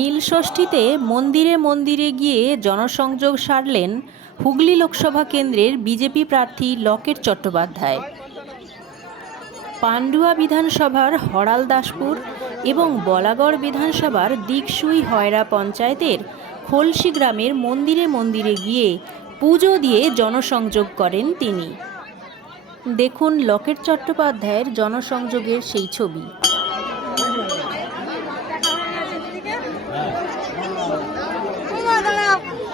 নীলষষ্ঠীতে মন্দিরে মন্দিরে গিয়ে জনসংযোগ সারলেন হুগলি লোকসভা কেন্দ্রের বিজেপি প্রার্থী লকেট চট্টোপাধ্যায়। পান্ডুয়া বিধানসভার হরাল দাসপুর এবং বলাগড় বিধানসভার দিকসুই হয়রা পঞ্চায়েতের খলসি গ্রামের মন্দিরে মন্দিরে গিয়ে পুজো দিয়ে জনসংযোগ করেন তিনি। দেখুন লকেট চট্টোপাধ্যায়ের জনসংযোগের সেই ছবি।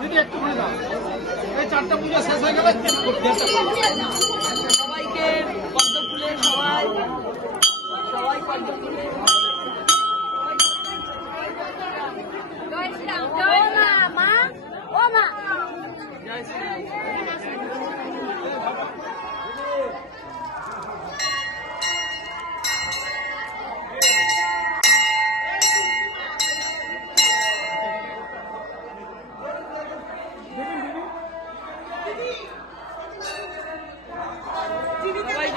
দিদি একটু এই চারটা পুজো শেষ হয়ে গেলে